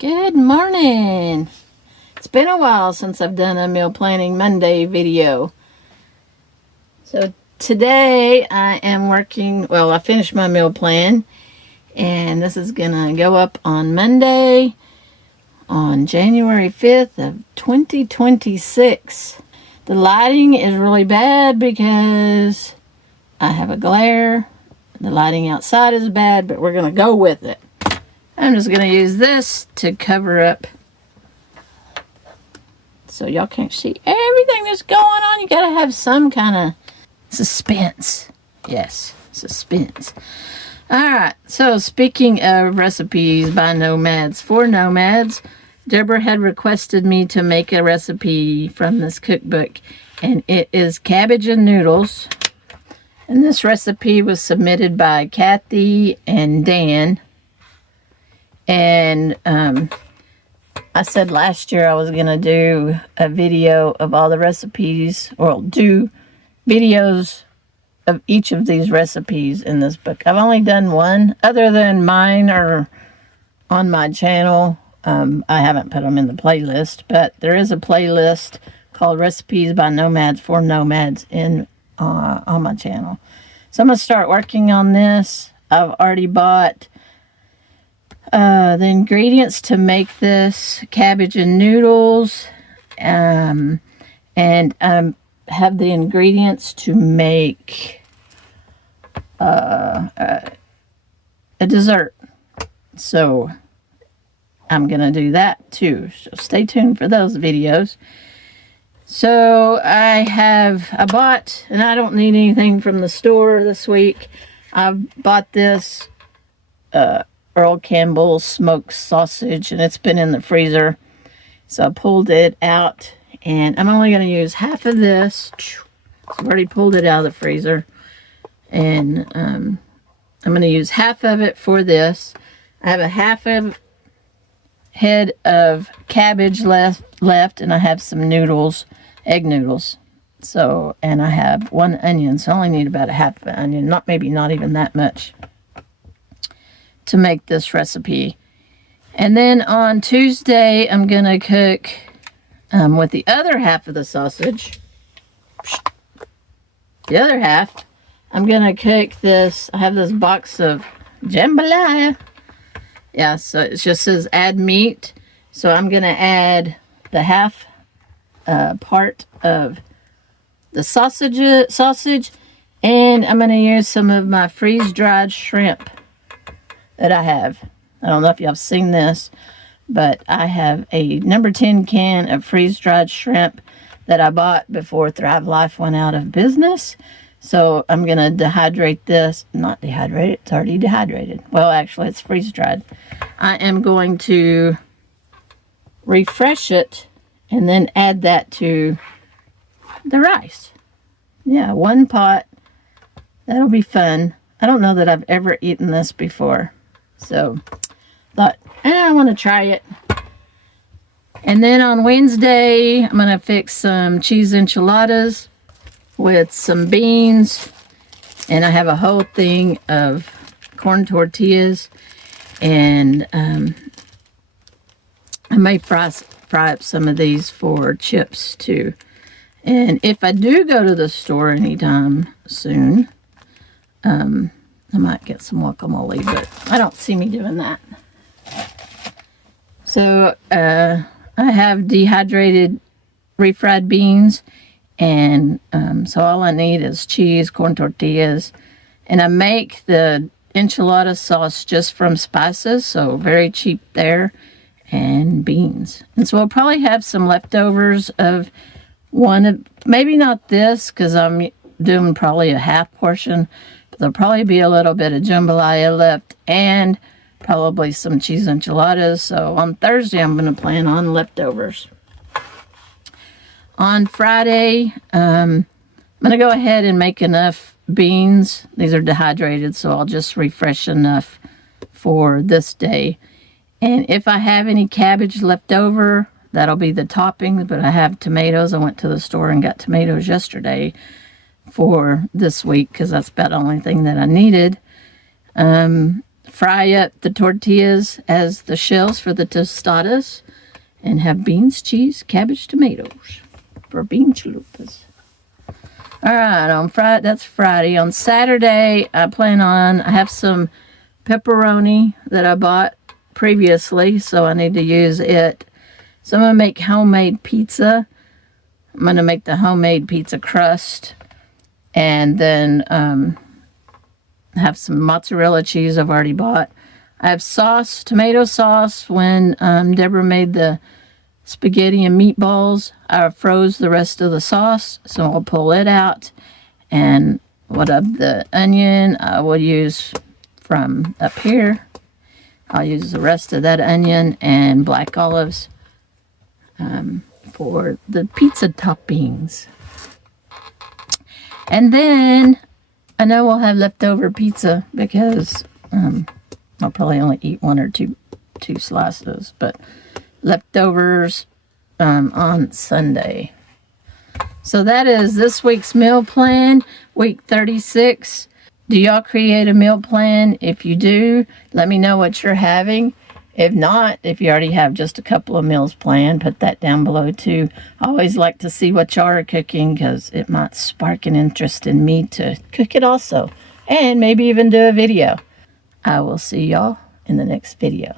Good morning. It's been a while since I've done a Meal Planning Monday video. So today I am working, I finished my meal plan, and this is going to go up on Monday on January 5th of 2026. The lighting is really bad because I have a glare. The lighting outside is bad, but we're going to go with it. I'm just going to use this to cover up so y'all can't see everything that's going on. You got to have some kind of suspense. Yes, suspense. Alright, so speaking of recipes by nomads for nomads, Deborah had requested me to make a recipe from this cookbook, and it is cabbage and noodles. And this recipe was submitted by Kathy and Dan. And I said last year I was going to do a video of all the recipes, or do videos of each of these recipes in this book. I've only done one, other than mine or on my channel. I haven't put them in the playlist, but there is a playlist called Recipes by Nomads for Nomads on my channel. So I'm going to start working on this. I've already bought the ingredients to make this cabbage and noodles, and have the ingredients to make a dessert. So I'm gonna do that too, so stay tuned for those videos. So I bought, and I don't need anything from the store this week. I've bought this Earl Campbell's smoked sausage, and it's been in the freezer. So I pulled it out, and I'm only going to use half of this. So I've already pulled it out of the freezer, and I'm going to use half of it for this. I have a half of head of cabbage left, and I have some noodles, egg noodles. So, and I have one onion, so I only need about a half an onion, maybe not even that much, to make this recipe. And then on Tuesday I'm gonna cook with the other half of the sausage. The other half, I'm gonna cook this. I have this box of jambalaya. Yeah, so it just says add meat. So I'm gonna add the half part of the sausage, and I'm gonna use some of my freeze-dried shrimp that I have. I don't know if y'all have seen this, but I have a number 10 can of freeze-dried shrimp that I bought before Thrive Life went out of business. So I'm going to dehydrate this. Not dehydrate it, it's already dehydrated. Well, actually, it's freeze-dried. I am going to refresh it and then add that to the rice. Yeah, one pot. That'll be fun. I don't know that I've ever eaten this before. So, thought, I want to try it. And then on Wednesday, I'm going to fix some cheese enchiladas with some beans. And I have a whole thing of corn tortillas. And I may fry up some of these for chips too. And if I do go to the store anytime soon, I might get some guacamole, but I don't see me doing that. So, I have dehydrated refried beans, and so all I need is cheese, corn tortillas, and I make the enchilada sauce just from spices, so very cheap there, and beans. And so I'll probably have some leftovers of maybe not this, because I'm doing probably a half portion. There'll probably be a little bit of jambalaya left and probably some cheese enchiladas. So on Thursday, I'm going to plan on leftovers. On Friday, I'm going to go ahead and make enough beans. These are dehydrated, so I'll just refresh enough for this day. And if I have any cabbage left over, that'll be the toppings. But I have tomatoes. I went to the store and got tomatoes yesterday for this week, because that's about the only thing that I needed. fry up the tortillas as the shells for the tostadas, and have beans, cheese, cabbage, tomatoes for bean chalupas. All right, on Friday, that's Friday. On Saturday, I have some pepperoni that I bought previously, so I need to use it. So I'm going to make homemade pizza. I'm going to make the homemade pizza crust, and then have some mozzarella cheese I've already bought. I have sauce, tomato sauce. When Deborah made the spaghetti and meatballs, I froze the rest of the sauce, so I'll pull it out. And the onion I will use from up here. I'll use the rest of that onion and black olives for the pizza toppings. And then I know we'll have leftover pizza because I'll probably only eat one or two slices, but leftovers on Sunday. So that is this week's meal plan, week 36. Do y'all create a meal plan? If you do, let me know what you're having. If not, if you already have just a couple of meals planned, put that down below too. I always like to see what y'all are cooking because it might spark an interest in me to cook it also. And maybe even do a video. I will see y'all in the next video.